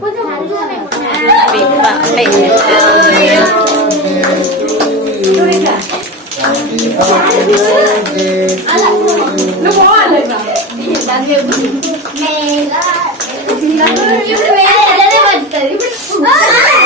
కొంచెం హల్లుగానే నువ్వు పోవాలి మేఘా ఇప్పుడు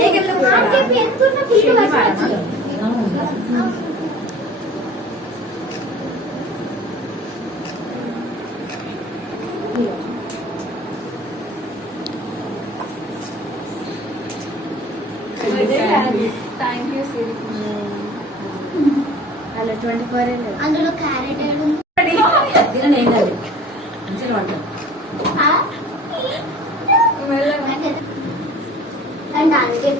ఏకెళ్ళి మార్కెట్ ఎంత ఉన్న ఫీల్ అవుతుంది థ్యాంక్ యూ సిరి అలా ట్వంటీ ఫోర్ అందులో క్యారెట్ అండ్ అందుకే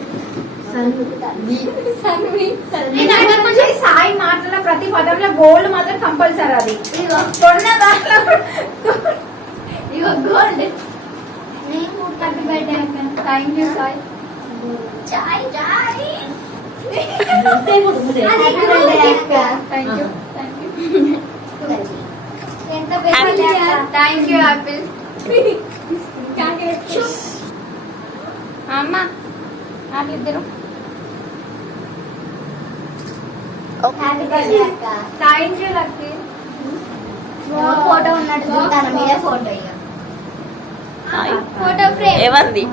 సాయి మాట్లాడిన ప్రతి పదంలో గోల్డ్ మాత్రం కంపల్సరీ అది. కొన్న దాంట్లో. ఇగో gold. Thank you Sai. Thank you ఎంత థ్యాంక్ యూ ఆపిల్ అమ్మ వాళ్ళిద్దరు థ్యాంక్ యూ లక్కీ ఫోటో ఉన్నట్టు చూస్తాను మీరే ఫోటో ఇక ఫోటో ఫ్రేమ్ ఎవరిది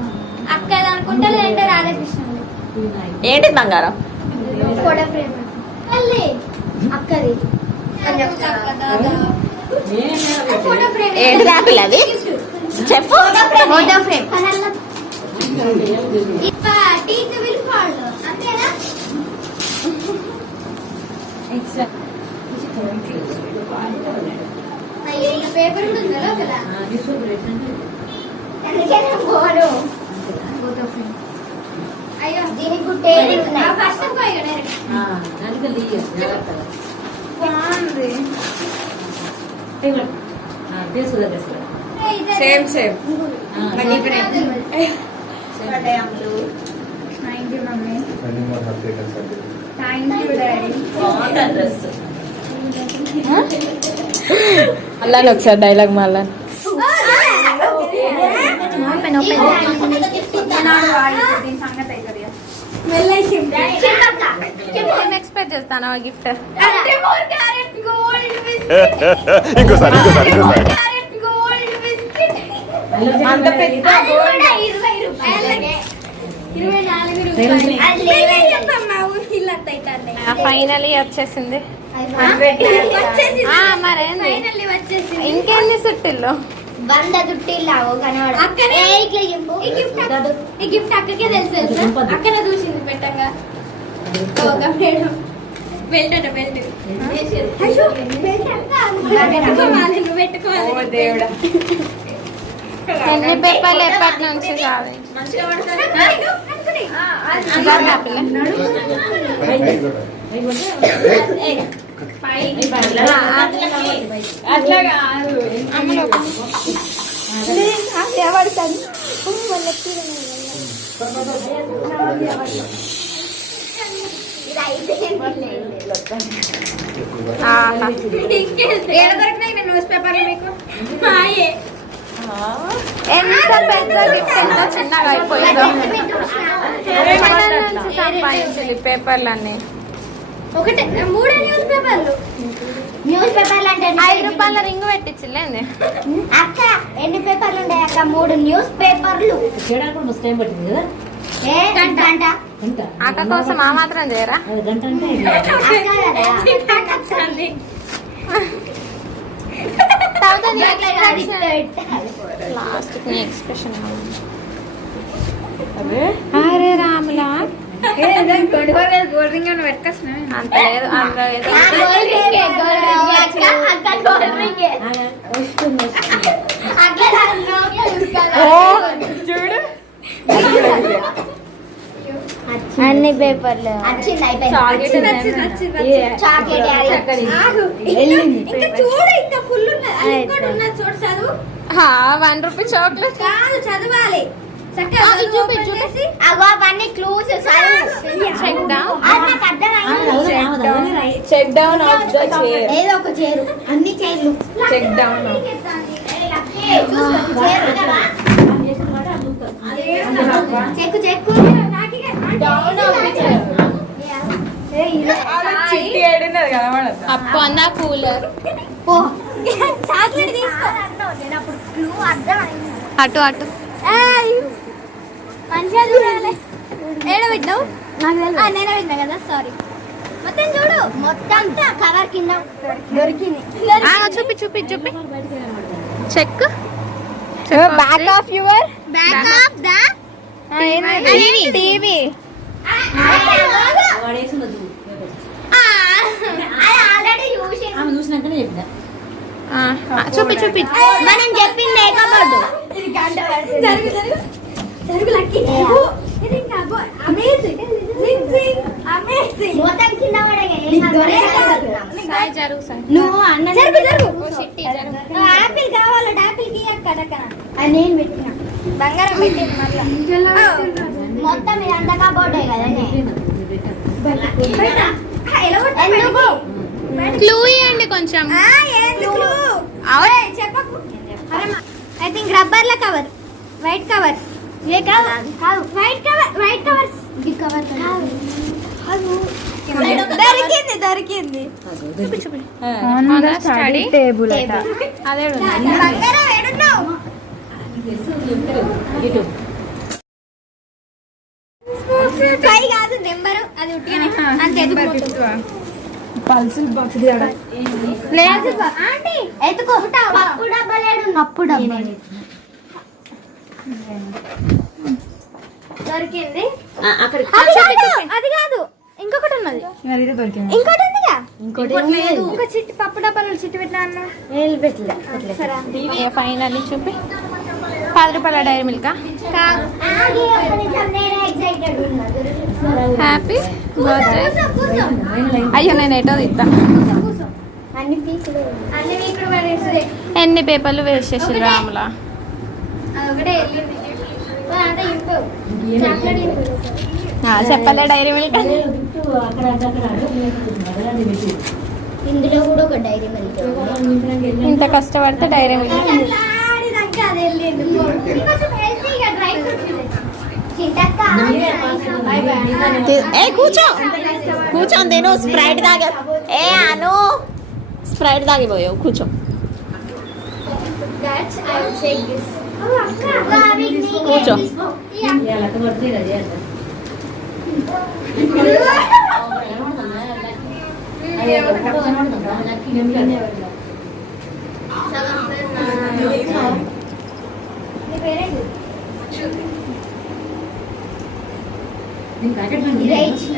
అక్క అనుకుంటా లేదంటే రాధాకృష్ణ ఏంటి బంగారం? ఫోటో ఫ్రేమ్ మళ్ళీ అక్కది. ఫోటో ఫ్రేమ్ ఏంటి రాపిల్ అది? చెప్పు. ఫోటో ఫ్రేమ్ పేపర్ కూడా ఉంది లోపల? అయ్యో దీనికి గుట్టే ఫస్ట్ పోయి బాగుంది. Same same. అలా ఒకసారి డైలాగ్ మళ్ళా ఓపెన్ ఓపెన్ ఎక్స్పెక్ట్ చేస్తాను గిఫ్ట్ ఇంకోసారి ఇంకోసారి ఇంకోసారి. అంత పెద్ద ఫైనలీ వచ్చేసింది. ఇంకెన్ని సుట్టిల్లో? వంద దుట్టిల్లావు కనబడ అక్కనే ఇట్లా చెప్పు. ఈ గిఫ్ట్ ఈ గిఫ్ట్ అక్కకే తెలుసు తెలుసా? అక్కనే చూసింది పెట్టంగా. ఒక మేడం. బెల్ట్ అట బెల్ట్. పెట్టుకోవాలి నువ్వు పెట్టుకోవాలి. ఓ దేవుడా. ఎన్ని పేపర్లు ఎప్పటి నుంచి చాలు మంచిగా పడతారు అట్లా కాదు ఆహా. ఏడ దొరికినాయి నేను న్యూస్ పేపర్లు మీకు ఎంత పెద్ద గిఫ్ట్ ఎంత చిన్నగా అయిపోయిందో పేపర్లన్నీ ఒకటే మూడే న్యూస్ పేపర్లు న్యూస్ పేపర్లు అంటే ఐదు రూపాయల రింగ్ పెట్టించిలేంది అక్క ఎన్ని పేపర్లు అక్క? మూడు న్యూస్ పేపర్లు చేయడానికి కూడా మస్తు టైం పట్టింది కదా? ఏ గంట గంట గంట? అక్క కోసం ఆ మాత్రం చేయరా? అది గంట అంటే ఇది. అక్క కదా లాస్ట్ నీ ఎక్స్ప్రెషన్ ఫోర్ గోల్డ్ రింగ్ ఏమైనా పెట్టుకొచ్చినా? అంత లేదు అంత. చూడు. అన్ని పేపర్లు. One rupee chocolate. కాదు చదవాలి. Check down of the chair ఏదో ఒక చేరు అన్ని చేర్లు చెక్ డౌన్ అప్పు అందా కూలర్ అటు అటు. మంచిగా చూడాలి. ఏడ పెట్టావు? నేనే పెట్టినా కదా సారీ మొత్తం చూడు. మొత్తం కవర్ కింద దొరికింది. ఆ, చూపి చూపి చూపి. Check. Back of your? Back of the TV చూపి చూపి. మనం చెప్పింది జరుగు జరుగు జరుగు లక్కీ ఇది ఇంకా అమేజింగ్ సింగ్ సింగ్ అమేజింగ్ మొత్తం కింద సాయి జరుగు సాయి నువ్వు అన్న జరుగు జరుగు. ఆపిల్ కావాలంటే ఆపిల్కి అక్కడ. అది నేను పెట్టిన. బంగారం పెట్టింది మళ్ళా. మొత్తం ఇది అంతా కాబోటే కదా ఎందుకు? క్లూ ఇవ్వండి కొంచెం. చెప్పకు. ఐ థింక్ రబ్బర్ల కవర్ వైట్ కవర్ ఏ cover white cover white cover ఈ కవర్ దొరికింది దొరికింది. స్టడీ టేబుల్ అదే. ఫైవ్ కాదు నెంబరు. అది ఉట్టిగానే. అంతే పల్సుల్ బాక్స్ లేదు ఆంటీ ఎత్తుకో. పప్పు డబ్బా లేడు పప్పు డబ్బా. దొరికింది? అక్కడ అది కాదు ఇంకొకటి ఉన్నది. దొరికింది. ఇంకోటి ఉందిగా? ఇంకోటి ఏం లేదు. ఇంకో చిట్టి పప్పు డబ్బాలు చిట్టి పెట్టినా అన్న? ఏళ్ళు పెట్టలే పెట్టలే. సరే. ఫైనల్ చూపి. పది రూపాయల డైరీ మిల్క్. Happy birthday. అయ్యో నేను ఎటో ఎన్ని పేపర్లు వేస్ట్ చేసి రాములా? చెప్పలే డైరీ మిల్క్. ఇందులో కూడా ఒక డైరీ మిల్క్ ఇంత కష్టపడితే డైరీ మిల్క్. ఏ కూర్చో. కూర్చొని తిను స్ప్రైట్ తాగే. ఏ అను. స్ప్రైట్ తాగిపోయావు. కూర్చో. That's I will take this ఓ అక్క కూర్చో. నేను ప్యాకెట్ ఇదే. ఇచ్చిన